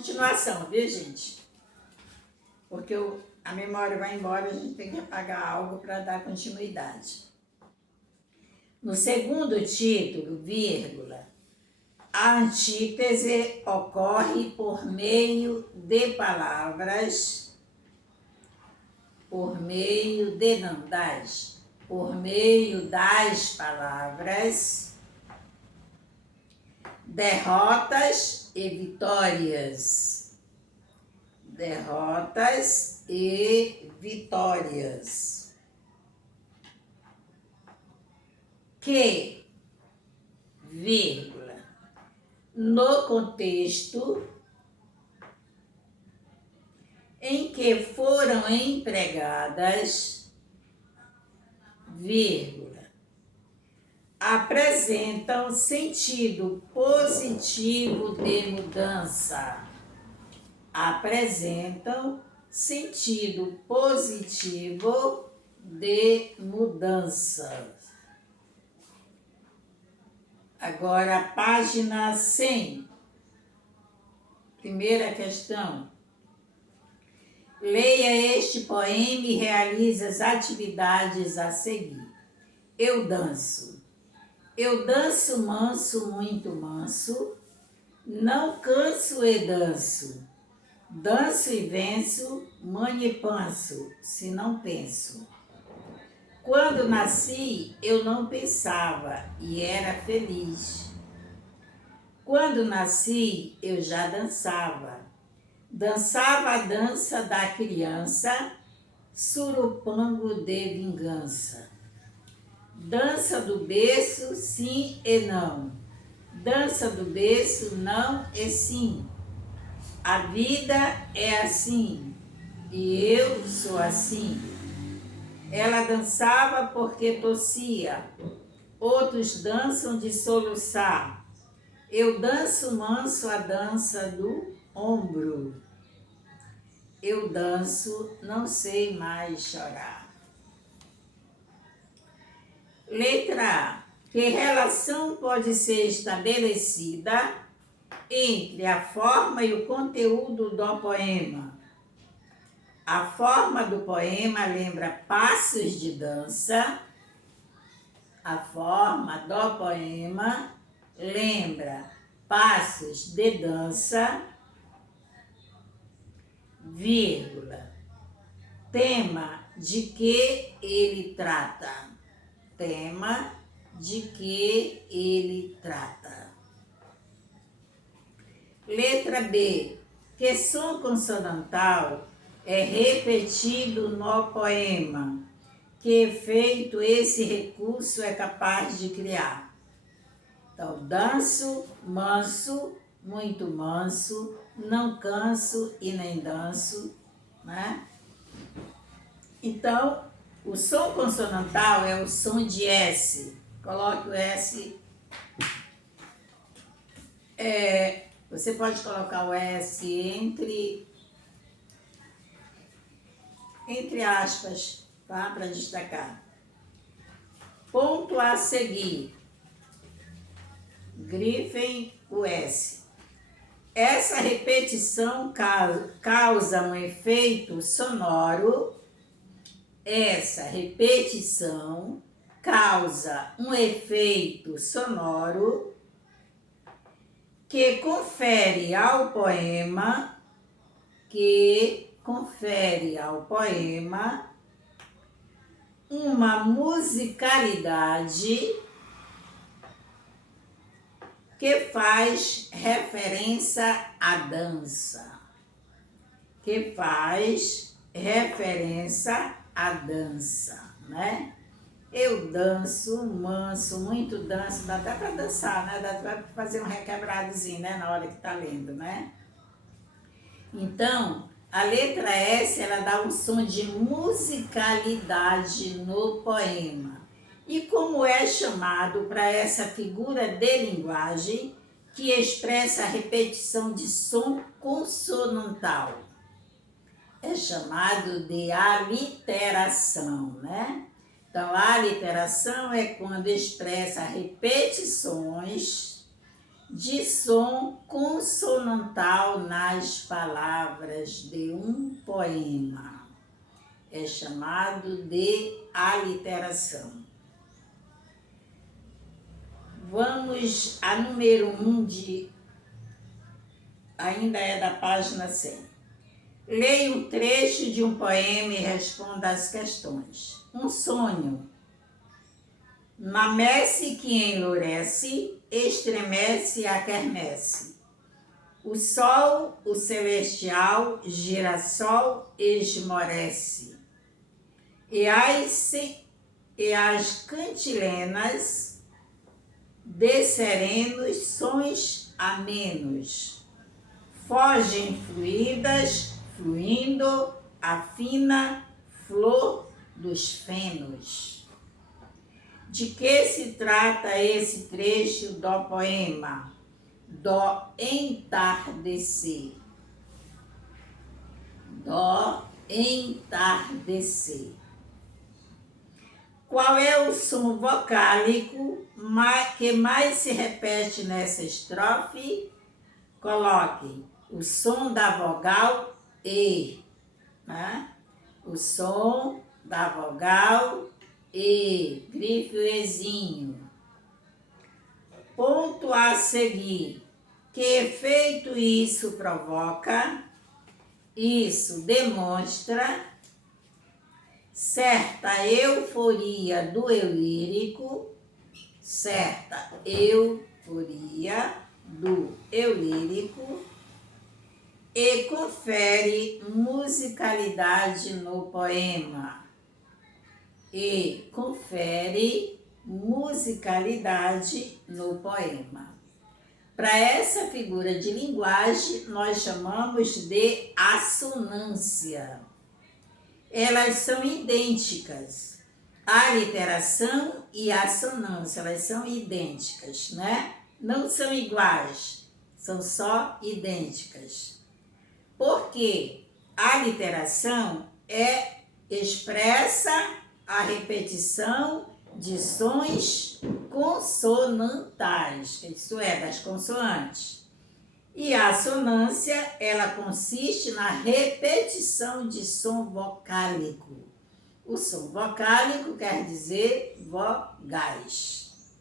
Continuação, viu, gente? Porque a memória vai embora, a gente tem que apagar algo para dar continuidade. No segundo título, vírgula, a antítese ocorre por meio de palavras, por meio das palavras, derrotas e vitórias. Derrotas e vitórias. Que, vírgula, no contexto em que foram empregadas, vírgula, apresentam sentido positivo de mudança. Apresentam sentido positivo de mudança. Agora, página 100. Primeira questão. Leia este poema e realize as atividades a seguir. Eu danço. Eu danço manso, muito manso. Não canso e danço. Danço e venço, mane panço, se não penso. Quando nasci, eu não pensava e era feliz. Quando nasci, eu já dançava. Dançava a dança da criança, surupango de vingança. Dança do berço, sim e não. Dança do berço, não e sim. A vida é assim e eu sou assim. Ela dançava porque tossia, outros dançam de soluçar. Eu danço manso a dança do ombro. Eu danço, não sei mais chorar. Letra A. Que relação pode ser estabelecida entre a forma e o conteúdo do poema? A forma do poema lembra passos de dança. A forma do poema lembra passos de dança, vírgula. Tema de que ele trata. Tema de que ele trata. Letra B. Que som consonantal é repetido no poema? Que efeito esse recurso é capaz de criar? Então, danço, manso, muito manso, não canso e nem danço, né? Então, o som consonantal é o som de S. Coloque o S. Você pode colocar o S entre aspas, tá? Para destacar. Ponto a seguir. Grifem o S. Essa repetição causa um efeito sonoro. Essa repetição causa um efeito sonoro que confere ao poema uma musicalidade que faz referência à dança. Que faz referência à dança, né? Eu danço, manso, muito danço, dá até para dançar, né? Dá para fazer um requebradozinho, né? Na hora que tá lendo, né? Então, a letra S, ela dá um som de musicalidade no poema. E como é chamado para essa figura de linguagem que expressa a repetição de som consonantal? É chamado de aliteração, né? Então, a aliteração é quando expressa repetições de som consonantal nas palavras de um poema. É chamado de aliteração. Vamos a número 1 ainda é da página 100. Leia um trecho de um poema e responda às questões. Um sonho. Na messe que enlurece, estremece a quermesse. O sol, o celestial, girassol esmorece. E as cantilenas de serenos sons amenos fogem fluídas, fluindo a fina flor dos fenos. De que se trata esse trecho do poema? Do entardecer. Do entardecer. Qual é o som vocálico que mais se repete nessa estrofe? Coloque o som da vogal E, né? O som da vogal E, grife o Ezinho. Ponto a seguir. Que efeito isso provoca? Isso demonstra certa euforia do eu lírico, certa euforia do eu lírico e confere musicalidade no poema. E confere musicalidade no poema. Para essa figura de linguagem, nós chamamos de assonância. Elas são idênticas. A literação e a assonância, elas são idênticas, né? Não são iguais, são só idênticas. Porque a literação expressa a repetição de sons consonantais, isso é, das consoantes. E a assonância, ela consiste na repetição de som vocálico. O som vocálico quer dizer vogais.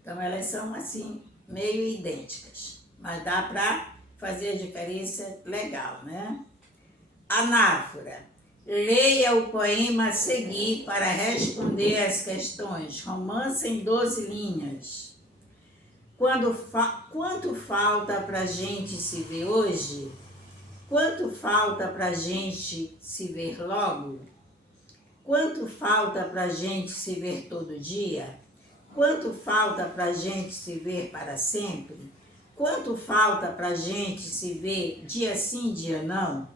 Então, elas são, assim, meio idênticas, mas dá para fazer a diferença legal, né? Anáfora. Leia o poema a seguir para responder as questões. Romance em 12 linhas. Quanto falta para a gente se ver hoje? Quanto falta para a gente se ver logo? Quanto falta para a gente se ver todo dia? Quanto falta para a gente se ver para sempre? Quanto falta para a gente se ver dia sim, dia não?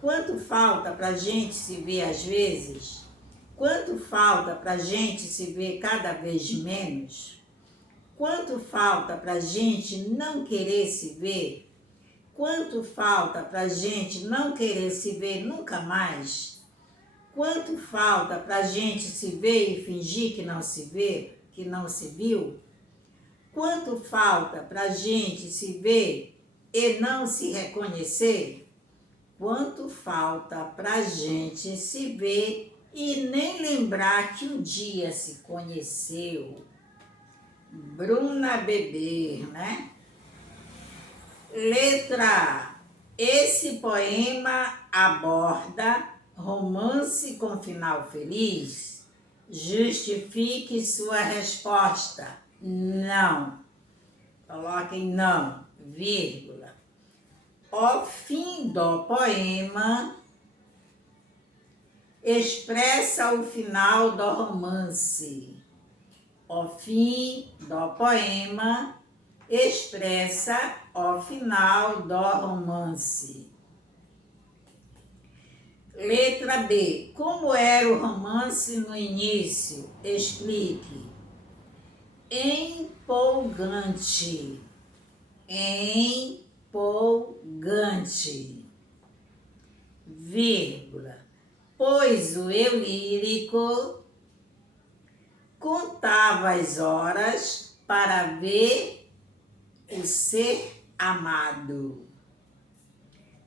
Quanto falta para a gente se ver às vezes? Quanto falta para a gente se ver cada vez menos? Quanto falta para a gente não querer se ver? Quanto falta para a gente não querer se ver nunca mais? Quanto falta para a gente se ver e fingir que não se vê, que não se viu? Quanto falta para a gente se ver e não se reconhecer? Quanto falta para a gente se ver e nem lembrar que um dia se conheceu? Bruna Beber, né? Letra A. Esse poema aborda romance com final feliz? Justifique sua resposta. Não. Coloquem não, vírgula. O fim do poema expressa o final do romance. O fim do poema expressa o final do romance. Letra B. Como era o romance no início? Explique. Empolgante. Empolgante. Vírgula. Pois o eu lírico contava as horas para ver o ser amado.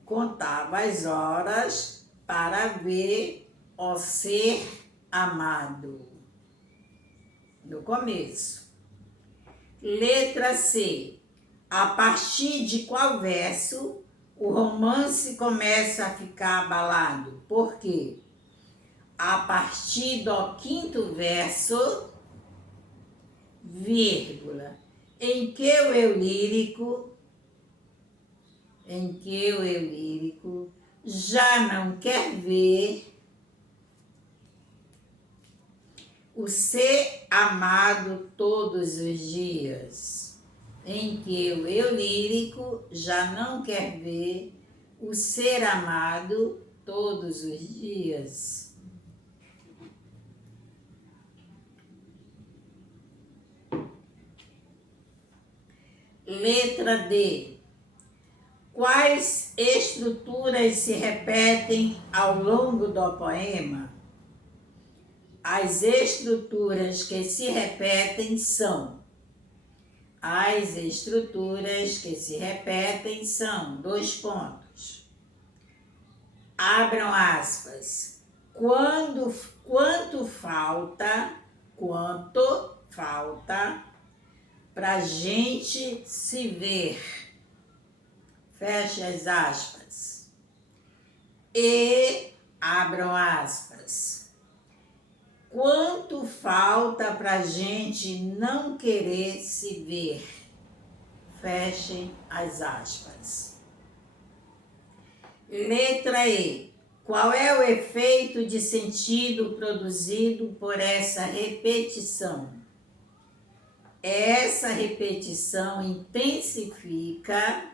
Contava as horas para ver o ser amado. No começo. Letra C. A partir de qual verso o romance começa a ficar abalado? Por quê? A partir do 5º verso, vírgula, em que o eu lírico já não quer ver o ser amado todos os dias. Em que o eu lírico já não quer ver o ser amado todos os dias. Letra D. Quais estruturas se repetem ao longo do poema? As estruturas que se repetem são... dois pontos. Abram aspas. Quanto falta pra gente se ver? Feche as aspas. E abram aspas. Quanto falta pra gente não querer se ver? Fechem as aspas. Letra E. Qual é o efeito de sentido produzido por essa repetição? Essa repetição intensifica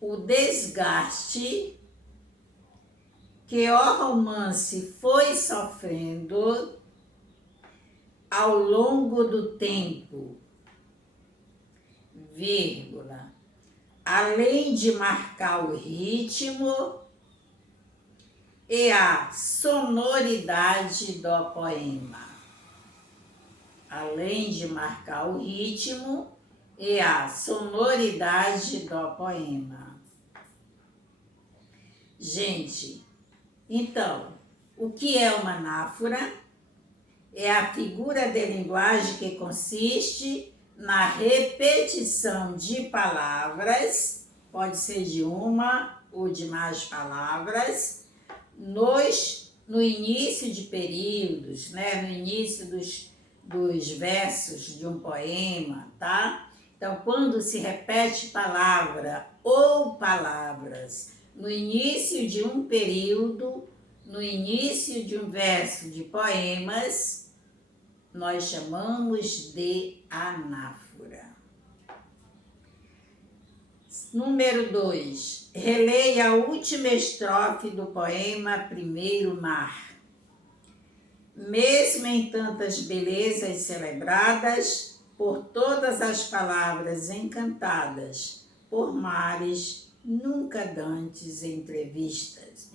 o desgaste que o romance foi sofrendo ao longo do tempo, vírgula, além de marcar o ritmo e a sonoridade do poema. Além de marcar o ritmo e a sonoridade do poema. Gente, então, o que é uma anáfora? É a figura de linguagem que consiste na repetição de palavras, pode ser de uma ou de mais palavras, no início de períodos, né? No início dos versos de um poema, tá? Então, quando se repete palavra ou palavras no início de um período, no início de um verso de poemas, nós chamamos de anáfora. Número 2. Releia a última estrofe do poema Primeiro Mar. Mesmo em tantas belezas celebradas, por todas as palavras encantadas, por mares nunca dantes entrevistos.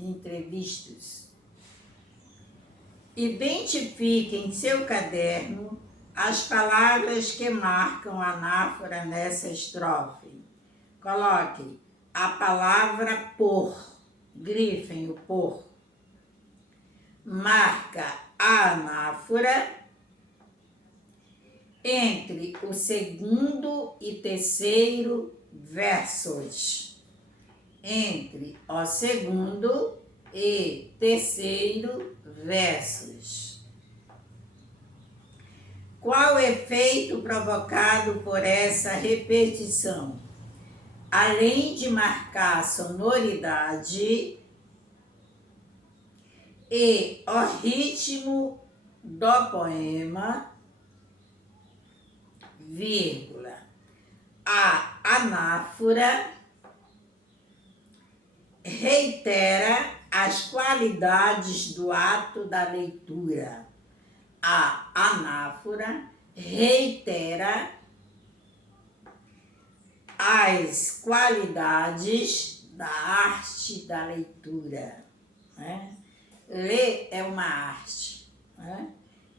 Identifique em seu caderno as palavras que marcam a anáfora nessa estrofe. Coloque a palavra por, grifem o por. Marca a anáfora entre o 2º e 3º versos. Entre o 2º e 3º versos. Qual o efeito provocado por essa repetição? Além de marcar a sonoridade e o ritmo do poema, vírgula, a anáfora reitera as qualidades do ato da leitura. A anáfora reitera as qualidades da arte da leitura, né? Ler é uma arte, né?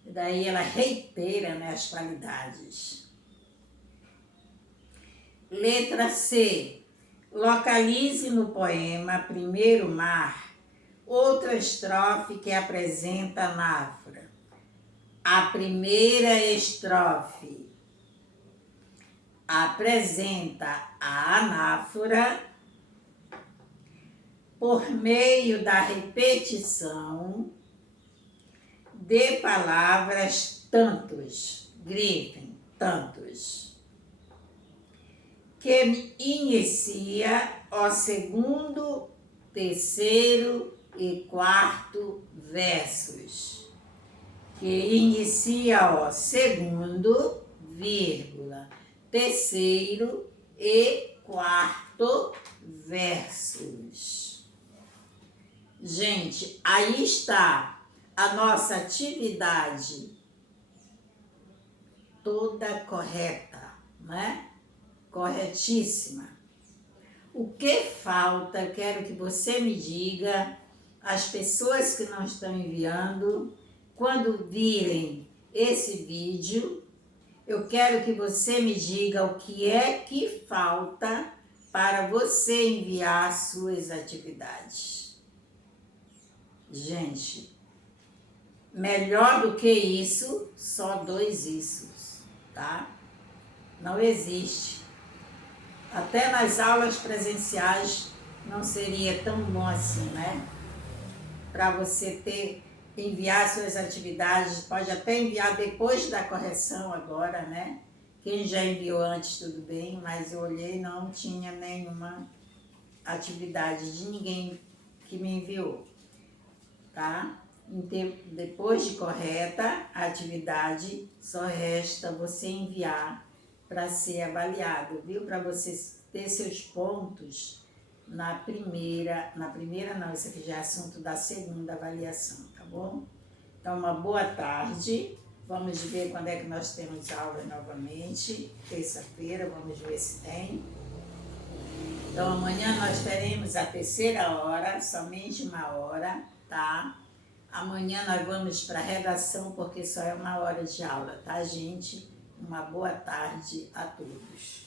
E daí ela reitera, né, as qualidades. Letra C. Localize no poema Primeiro Mar outra estrofe que apresenta a anáfora. A primeira estrofe apresenta a anáfora por meio da repetição de palavras tantos, grifem, tantos, que inicia o segundo, terceiro e quarto versos, que inicia o segundo, vírgula, terceiro e quarto versos. Gente, aí está a nossa atividade toda correta, né? Corretíssima. O que falta, quero que você me diga, as pessoas que não estão enviando, quando virem esse vídeo, eu quero que você me diga o que é que falta para você enviar suas atividades. Gente, melhor do que isso, só 2 issos, tá? Não existe. Até nas aulas presenciais não seria tão bom assim, né? Para você enviar suas atividades, pode até enviar depois da correção agora, né? Quem já enviou antes, tudo bem, mas eu olhei, não tinha nenhuma atividade de ninguém que me enviou, tá? Depois de correta a atividade, só resta você enviar para ser avaliado, viu? Para você ter seus pontos na primeira não, isso aqui já é assunto da segunda avaliação, tá bom? Então, uma boa tarde, vamos ver quando é que nós temos aula novamente, terça-feira, vamos ver se tem. Então, amanhã nós teremos a terceira hora, somente 1 hora, tá? Amanhã nós vamos para a redação, porque só é 1 hora de aula, tá, gente? Uma boa tarde a todos.